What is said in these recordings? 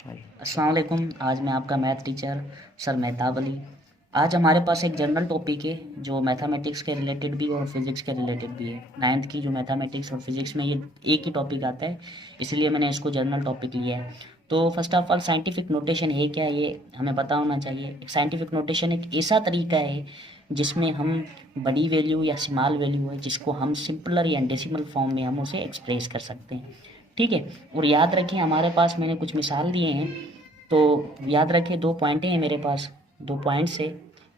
अस्सलाम वालेकुम। आज मैं आपका math teacher sir Mehtab Ali. आज हमारे पास एक जनरल टॉपिक है जो मैथमेटिक्स के रिलेटेड भी और फिज़िक्स के रिलेटेड भी है। नाइन्थ की जो मैथमेटिक्स और फिज़िक्स में ये एक ही टॉपिक आता है, इसलिए मैंने इसको जनरल टॉपिक लिया है। तो first of all scientific notation है क्या, ये हमें पता होना चाहिए। एक साइंटिफिक नोटेशन एक ऐसा तरीका है जिसमें हम बड़ी वैल्यू या स्मॉल वैल्यू है जिसको हम सिंपलर या डेसिमल फॉर्म में हम उसे एक्सप्रेस कर सकते हैं। ठीक है। और याद रखें हमारे पास मैंने कुछ मिसाल दिए हैं, तो याद रखें 2 पॉइंटें हैं मेरे पास, 2 पॉइंट्स है,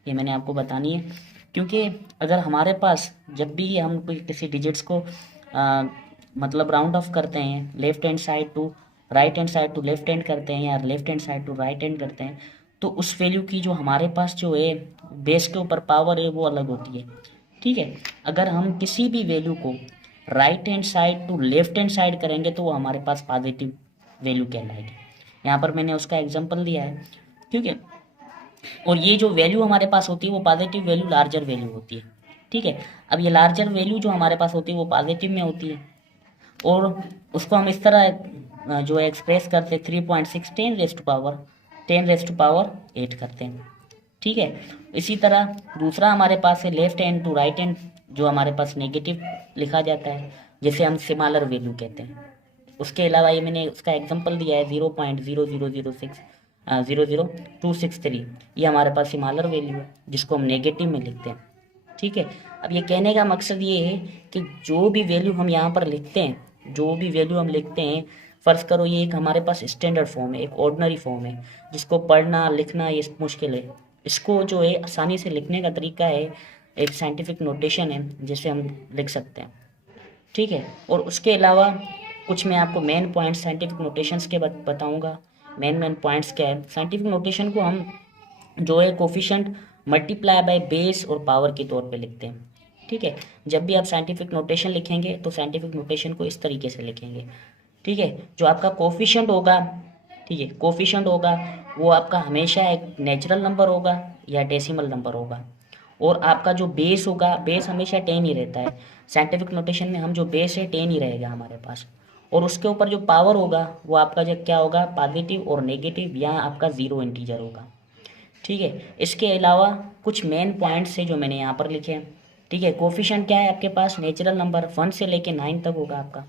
ये मैंने आपको बतानी है। क्योंकि अगर हमारे पास जब भी हम कोई किसी डिजिट्स को आ, मतलब राउंड ऑफ करते हैं, left hand side to right hand side to left hand करते हैं या left hand side to right hand करते हैं, तो उस वैल्यू की जो हमारे पास जो है बेस के ऊपर पावर है वो अलग होती है। ठीक है। अगर हम किसी भी वैल्यू को right hand side to left hand side करेंगे तो वो हमारे पास पॉजिटिव वैल्यू कहलाएगी। यहाँ पर मैंने उसका एग्जांपल दिया है। ठीक है। और ये जो वैल्यू हमारे पास होती है वो पॉजिटिव वैल्यू लार्जर वैल्यू होती है। ठीक है। अब ये लार्जर वैल्यू जो हमारे पास होती है वो पॉजिटिव में होती है, और उसको हम इस तरह जो है एक्सप्रेस करते हैं 3.6 10 रेस्ट पावर 8 करते हैं। ठीक है। इसी तरह दूसरा हमारे पास है left hand to right hand, जो हमारे पास नेगेटिव लिखा जाता है, जिसे हम सिमिलर वैल्यू कहते हैं। उसके अलावा ये मैंने उसका एग्जांपल दिया है 0.0006263, ये हमारे पास सिमिलर वैल्यू है जिसको हम नेगेटिव में लिखते हैं। ठीक है। अब ये कहने का मकसद ये है कि जो भी वैल्यू हम यहाँ पर लिखते हैं, जो भी वैल्यू हम लिखते हैं, फ़र्ज़ करो ये एक हमारे पास स्टैंडर्ड फॉर्म है, एक ऑर्डिनरी फॉर्म है जिसको पढ़ना लिखना ये मुश्किल है। इसको जो है आसानी से लिखने का तरीका है, एक साइंटिफिक नोटेशन है जिसे हम लिख सकते हैं। ठीक है। और उसके अलावा कुछ मैं आपको मेन पॉइंट्स साइंटिफिक नोटेशंस के बताऊंगा। मेन मेन पॉइंट्स क्या है, साइंटिफिक नोटेशन को हम जो है कोफिशेंट मल्टीप्लाई बाय बेस और पावर के तौर पे लिखते हैं। ठीक है। जब भी आप साइंटिफिक नोटेशन लिखेंगे तो साइंटिफिक नोटेशन को इस तरीके से लिखेंगे। ठीक है। जो आपका कोफिशेंट होगा, ठीक है, कोफिशेंट होगा वो आपका हमेशा एक नेचुरल नंबर होगा या डेसिमल नंबर होगा। और आपका जो बेस होगा, बेस हमेशा 10 ही रहता है। साइंटिफिक नोटेशन में हम जो बेस है 10 ही रहेगा हमारे पास। और उसके ऊपर जो पावर होगा वो आपका जो क्या होगा, पॉजिटिव और नेगेटिव, या आपका ज़ीरो इंटीजर होगा। ठीक है। इसके अलावा कुछ मेन पॉइंट्स है जो मैंने यहाँ पर लिखे हैं। ठीक है। कोफिशिएंट क्या है आपके पास, नेचुरल नंबर 1 से लेके 9 तक होगा आपका।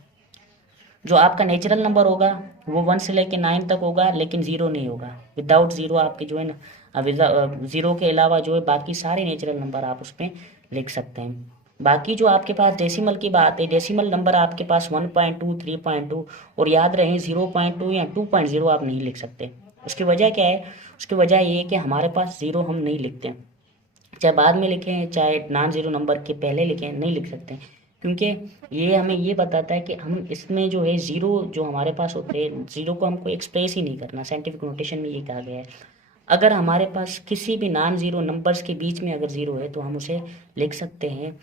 जो आपका नेचुरल नंबर होगा वो 1 से लेके 9 तक होगा, लेकिन ज़ीरो नहीं होगा। विदाउट ज़ीरो आपके जो है ना, ज़ीरो के अलावा जो है बाकी सारे नेचुरल नंबर आप उसमें लिख सकते हैं। बाकी जो आपके पास डेसिमल की बात है, डेसिमल नंबर आपके पास 1.2 3.2, और याद रहे 0.2 या 2.0 आप नहीं लिख सकते। उसकी वजह क्या है, उसकी वजह ये है कि हमारे पास ज़ीरो हम नहीं लिखते हैं, चाहे बाद में लिखें चाहे नॉन ज़ीरो नंबर के पहले लिखें, नहीं लिख सकते। क्योंकि ये हमें ये बताता है कि हम इसमें जो है ज़ीरो जो हमारे पास होते हैं, ज़ीरो को हमको एक्सप्रेस ही नहीं करना। साइंटिफिक नोटेशन में ये कहा गया है अगर हमारे पास किसी भी नॉन ज़ीरो नंबर्स के बीच में अगर ज़ीरो है तो हम उसे लिख सकते हैं,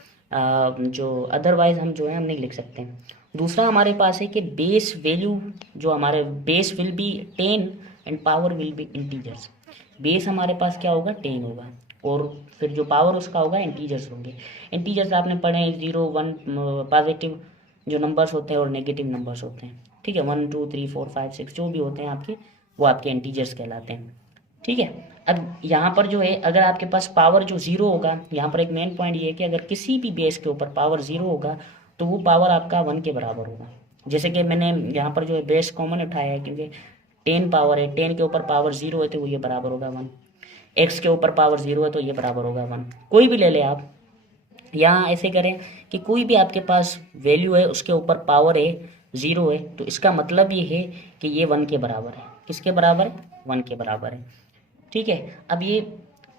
जो अदरवाइज़ हम जो है हम नहीं लिख सकते हैं। दूसरा हमारे पास है कि बेस वैल्यू, जो हमारे base will be 10 and power will be integers. Base हमारे पास क्या होगा, 10 होगा, और फिर जो पावर उसका होगा इंटीजर्स होंगे। इंटीजर्स आपने पढ़े हैं 0 1 पॉजिटिव जो नंबर्स होते हैं और नेगेटिव नंबर्स होते हैं। ठीक है। 1 2 3 4 5 6 जो भी होते हैं आपके, वो आपके इंटीजर्स कहलाते हैं। ठीक है। अब यहाँ पर जो है अगर आपके पास पावर जो ज़ीरो होगा, यहाँ पर एक मेन पॉइंट ये है कि अगर किसी भी बेस के ऊपर पावर ज़ीरो होगा तो वो पावर आपका 1 के बराबर होगा। जैसे कि मैंने यहाँ पर जो है बेस कॉमन उठाया है, क्योंकि 10 पावर है, 10 के ऊपर पावर ज़ीरो है तो वो ये बराबर होगा 1। एक्स के ऊपर पावर ज़ीरो है तो ये बराबर होगा 1। कोई भी ले लें आप, यहाँ ऐसे करें कि कोई भी आपके पास वैल्यू है उसके ऊपर पावर है ज़ीरो है, तो इसका मतलब ये है कि ये 1 के बराबर है। किसके बराबर है, 1 के बराबर है। ठीक है। अब ये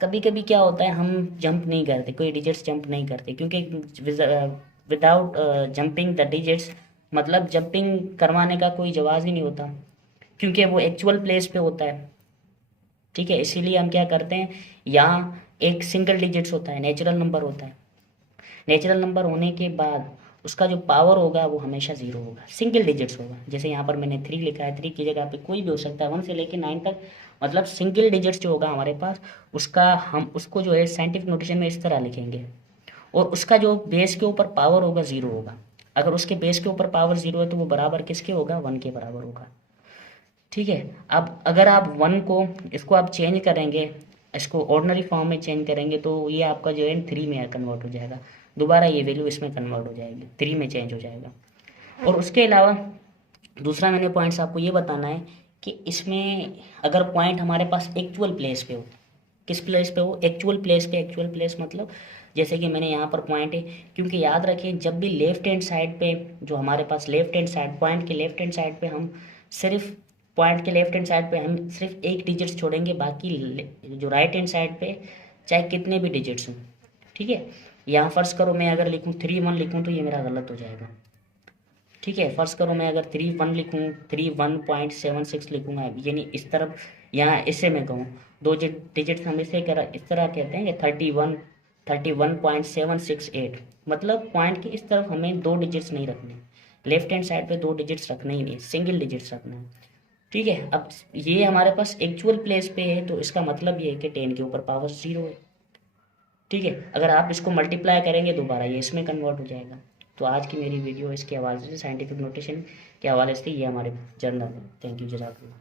कभी कभी क्या होता है, हम जंप नहीं करते, कोई डिजिट्स जंप नहीं करते, क्योंकि विदाउट जंपिंग द डिजिट्स, मतलब जंपिंग करवाने का कोई जवाब ही नहीं होता, क्योंकि वो एक्चुअल प्लेस पे होता है। ठीक है। इसीलिए हम क्या करते हैं, यहाँ एक सिंगल डिजिट्स होता है, नेचुरल नंबर होता है। नेचुरल नंबर होने के बाद उसका जो पावर होगा वो हमेशा ज़ीरो होगा, सिंगल डिजिट्स होगा। जैसे यहाँ पर मैंने 3 लिखा है, 3 की जगह पे कोई भी हो सकता है 1 से लेके 9 तक, मतलब सिंगल डिजिट्स जो होगा हमारे पास उसका, हम उसको जो है साइंटिफिक नोटेशन में इस तरह लिखेंगे। और उसका जो बेस के ऊपर पावर होगा ज़ीरो होगा। अगर उसके बेस के ऊपर पावर ज़ीरो है तो वो बराबर किसके होगा, 1 के बराबर होगा। ठीक है। अब अगर आप वन को, इसको आप चेंज करेंगे, इसको ऑर्डिनरी फॉर्म में चेंज करेंगे तो ये आपका जो है थ्री में कन्वर्ट हो जाएगा, दोबारा ये वैल्यू इसमें कन्वर्ट हो जाएगी, थ्री में चेंज हो जाएगा। और उसके अलावा दूसरा मैंने पॉइंट्स आपको ये बताना है कि इसमें अगर पॉइंट हमारे पास एक्चुअल प्लेस पे हो, किस प्लेस पे हो, एक्चुअल प्लेस पे, एक्चुअल प्लेस मतलब जैसे कि मैंने यहाँ पर पॉइंट है, क्योंकि याद रखिए जब भी लेफ्ट हैंड साइड पे, जो हमारे पास लेफ्ट हैंड साइड, पॉइंट के लेफ्ट हैंड साइड पे हम सिर्फ, पॉइंट के लेफ्ट हैंड साइड पे हम सिर्फ एक डिजिट्स छोड़ेंगे, बाकी जो राइट हैंड साइड पे चाहे कितने भी डिजिट्स हों, ठीक है। यहाँ फर्स्ट करो मैं अगर लिखूँ 3 1 लिखूँ तो ये मेरा गलत हो जाएगा, ठीक है। फर्स्ट करो मैं अगर 3 1 लिखूँ, 3 1.76 लिखूँगा, यानी इस तरफ, यहाँ इससे मैं कहूँ दो डिजिट्स हम इसे इस तरह कहते हैं कि 31.768, मतलब पॉइंट की इस तरफ हमें दो डिजिट्स नहीं रखने, लेफ्ट हैंड साइड पे दो डिजिट्स रखने ही नहीं, सिंगल डिजिट्स रखना है, ठीक है। अब ये हमारे पास एक्चुअल प्लेस पे है तो इसका मतलब ये है कि 10 के ऊपर पावर 0 है, ठीक है। अगर आप इसको मल्टीप्लाई करेंगे दोबारा ये इसमें कन्वर्ट हो जाएगा। तो आज की मेरी वीडियो इसके हवाले से, साइंटिफिक नोटेशन के हवाले से ये हमारे जर्नल है। थैंक यू, जज़ाकल्लाह।